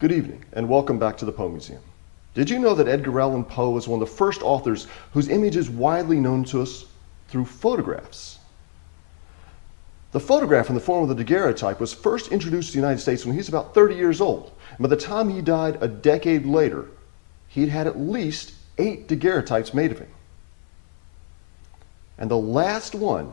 Good evening, and welcome back to the Poe Museum. Did you know that Edgar Allan Poe was one of the first authors whose image is widely known to us through photographs? The photograph in the form of the daguerreotype was first introduced to the United States when he was about 30 years old. And by the time he died a decade later, he'd had at least 8 daguerreotypes made of him. And the last one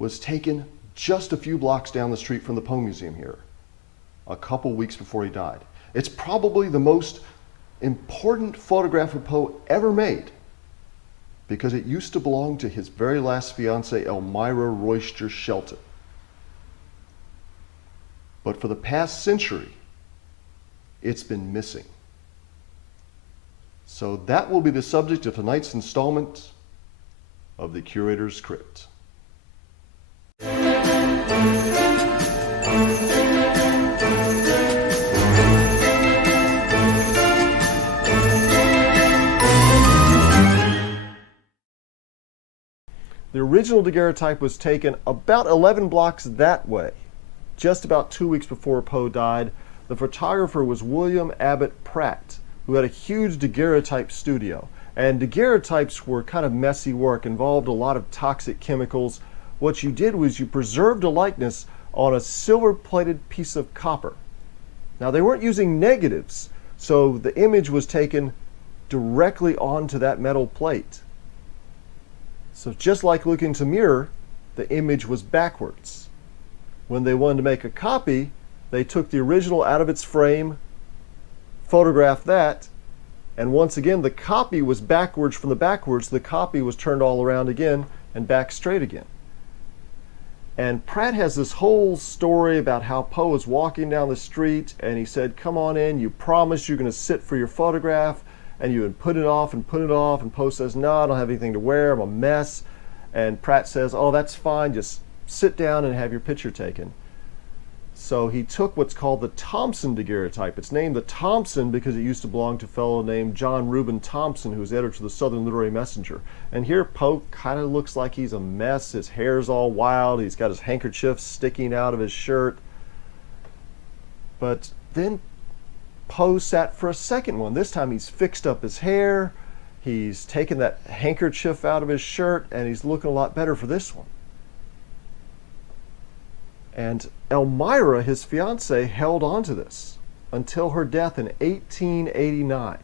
was taken just a few blocks down the street from the Poe Museum here, a couple weeks before he died. It's probably the most important photograph of Poe ever made because it used to belong to his very last fiancée, Elmira Royster Shelton. But for the past century, it's been missing. So that will be the subject of tonight's installment of the Curator's Crypt. The original daguerreotype was taken about 11 blocks that way, just about 2 weeks before Poe died. The photographer was William Abbott Pratt, who had a huge daguerreotype studio. And daguerreotypes were kind of messy work, involved a lot of toxic chemicals. What you did was you preserved a likeness on a silver-plated piece of copper. Now, they weren't using negatives, so the image was taken directly onto that metal plate. So just like looking into a mirror, the image was backwards. When they wanted to make a copy, they took the original out of its frame, photographed that, and once again the copy was backwards from the backwards. The copy was turned all around again and back straight again. And Pratt has this whole story about how Poe was walking down the street and he said, "Come on in, you promised you're going to sit for your photograph." And you would put it off and put it off, and Poe says, "No, I don't have anything to wear, I'm a mess." And Pratt says, "Oh, that's fine, just sit down and have your picture taken." So he took what's called the Thompson daguerreotype. It's named the Thompson because it used to belong to a fellow named John Reuben Thompson, who was editor of the Southern Literary Messenger. And here Poe kind of looks like he's a mess. His hair's all wild, he's got his handkerchief sticking out of his shirt. But then Poe sat for a second one. This time he's fixed up his hair, he's taken that handkerchief out of his shirt, and he's looking a lot better for this one. And Elmira, his fiancée, held on to this until her death in 1889.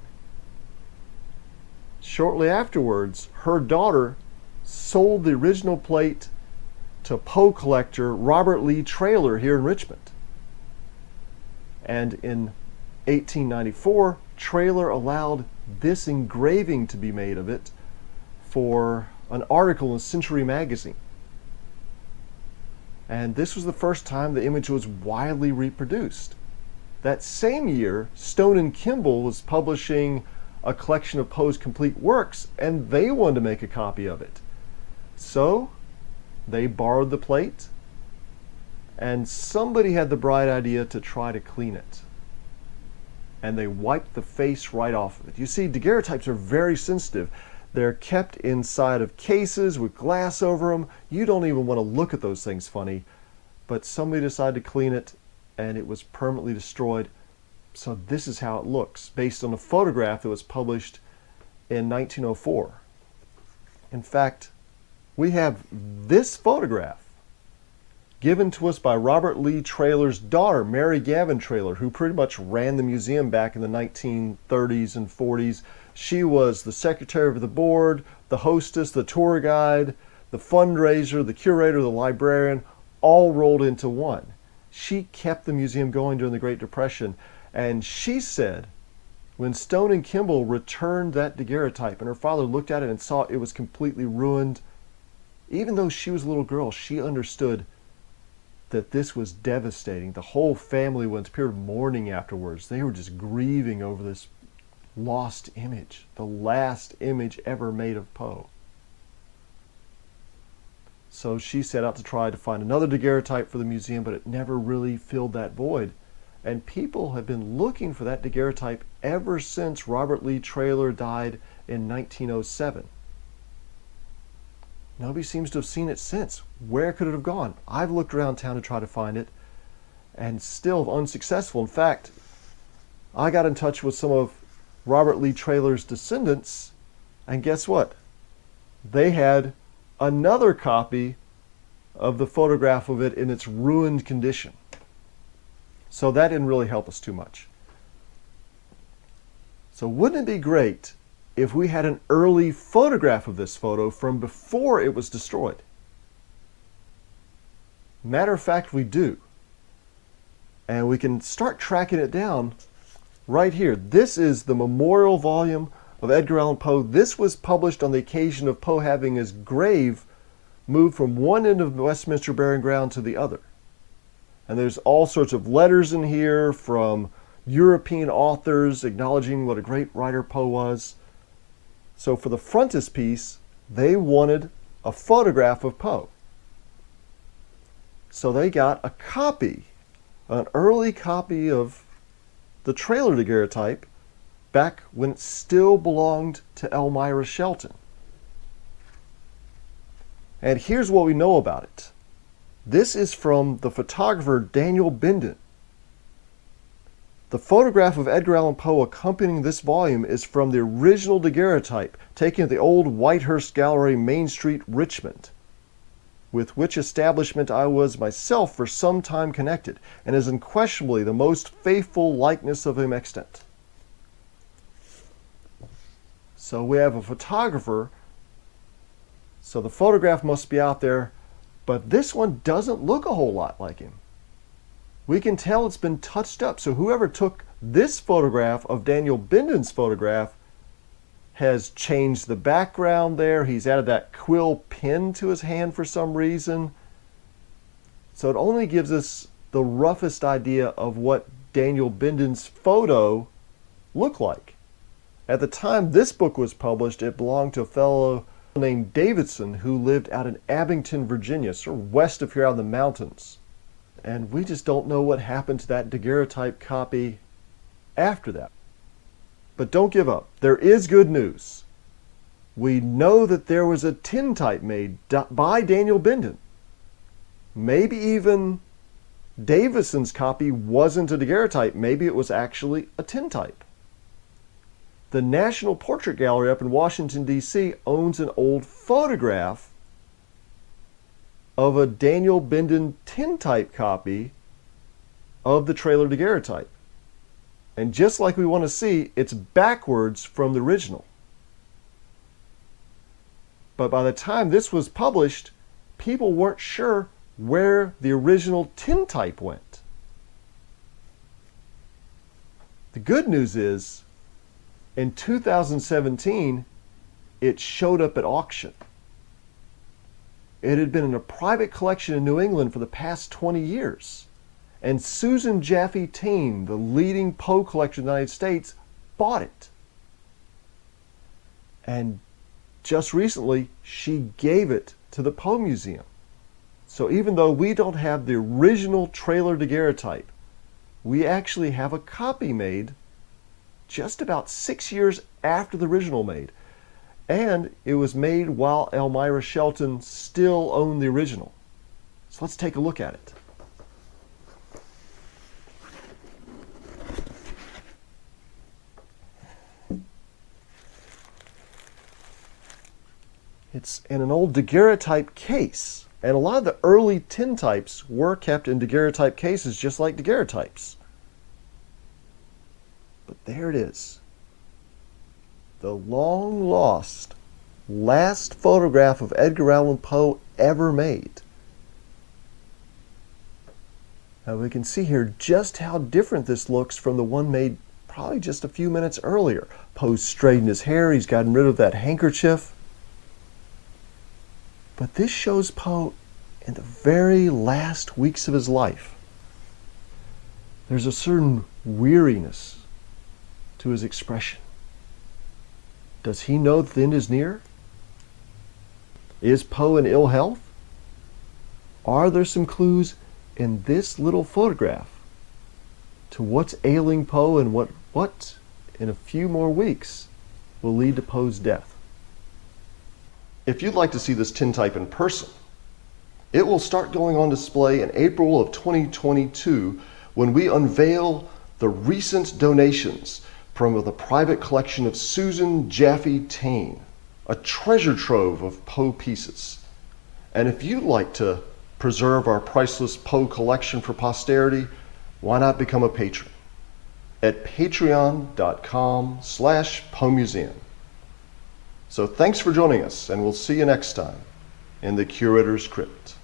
Shortly afterwards, her daughter sold the original plate to Poe collector Robert Lee Traylor here in Richmond. And in 1894, Traylor allowed this engraving to be made of it for an article in Century magazine. And this was the first time the image was widely reproduced. That same year, Stone and Kimball was publishing a collection of Poe's complete works, and they wanted to make a copy of it. So they borrowed the plate, and somebody had the bright idea to try to clean it. And they wiped the face right off of it. You see, daguerreotypes are very sensitive. They're kept inside of cases with glass over them. You don't even want to look at those things funny. But somebody decided to clean it, and it was permanently destroyed. So this is how it looks, based on a photograph that was published in 1904. In fact, we have this photograph given to us by Robert Lee Traylor's daughter, Mary Gavin Traylor, who pretty much ran the museum back in the 1930s and 40s. She was the secretary of the board, the hostess, the tour guide, the fundraiser, the curator, the librarian, all rolled into one. She kept the museum going during the Great Depression, and she said when Stone and Kimball returned that daguerreotype and her father looked at it and saw it was completely ruined, even though she was a little girl, she understood that this was devastating. The whole family went into a period of mourning afterwards. They were just grieving over this lost image, the last image ever made of Poe. So she set out to try to find another daguerreotype for the museum, but it never really filled that void. And people have been looking for that daguerreotype ever since Robert Lee Traylor died in 1907. Nobody seems to have seen it since. Where could it have gone? I've looked around town to try to find it, and still unsuccessful. In fact, I got in touch with some of Robert Lee Traylor's descendants, and guess what? They had another copy of the photograph of it in its ruined condition. So that didn't really help us too much. So wouldn't it be great if we had an early photograph of this photo from before it was destroyed? Matter of fact, we do. And we can start tracking it down right here. This is the memorial volume of Edgar Allan Poe. This was published on the occasion of Poe having his grave moved from one end of the Westminster Burying Ground to the other. And there's all sorts of letters in here from European authors acknowledging what a great writer Poe was. So for the frontispiece, they wanted a photograph of Poe. So they got a copy, an early copy of the Traylor daguerreotype back when it still belonged to Elmira Shelton. And here's what we know about it. This is from the photographer Daniel Bindon. The photograph of Edgar Allan Poe accompanying this volume is from the original daguerreotype taken at the old Whitehurst Gallery, Main Street, Richmond, with which establishment I was myself for some time connected, and is unquestionably the most faithful likeness of him extant. So we have a photographer, so the photograph must be out there, but this one doesn't look a whole lot like him. We can tell it's been touched up, so whoever took this photograph of Daniel Bindon's photograph has changed the background there. He's added that quill pen to his hand for some reason. So it only gives us the roughest idea of what Daniel Bindon's photo looked like. At the time this book was published, it belonged to a fellow named Davidson who lived out in Abington, Virginia, sort of west of here out in the mountains. And we just don't know what happened to that daguerreotype copy after that. But don't give up. There is good news. We know that there was a tintype made by Daniel Bindon. Maybe even Davison's copy wasn't a daguerreotype. Maybe it was actually a tintype. The National Portrait Gallery up in Washington, D.C. owns an old photograph of a Daniel Bindon tintype copy of the Traylor daguerreotype. And just like we want to see, it's backwards from the original. But by the time this was published, people weren't sure where the original tintype went. The good news is, in 2017, it showed up at auction. It had been in a private collection in New England for the past 20 years. And Susan Jaffe Teen, the leading Poe collector in the United States, bought it. And just recently, she gave it to the Poe Museum. So even though we don't have the original Traylor daguerreotype, we actually have a copy made just about 6 years after the original made. And it was made while Elmira Shelton still owned the original. So let's take a look at it. It's in an old daguerreotype case. And a lot of the early tintypes were kept in daguerreotype cases just like daguerreotypes. But there it is. The long-lost last photograph of Edgar Allan Poe ever made. Now we can see here just how different this looks from the one made probably just a few minutes earlier. Poe's straightened his hair, he's gotten rid of that handkerchief. But this shows Poe in the very last weeks of his life. There's a certain weariness to his expression. Does he know that the end is near? Is Poe in ill health? Are there some clues in this little photograph to what's ailing Poe and what in a few more weeks will lead to Poe's death? If you'd like to see this tintype in person, It will start going on display in April of 2022 when we unveil the recent donations from the private collection of Susan Jaffe Taine, a treasure trove of Poe pieces. And if you'd like to preserve our priceless Poe collection for posterity, why not become a patron at patreon.com/PoeMuseum. So thanks for joining us, and we'll see you next time in the Curator's Crypt.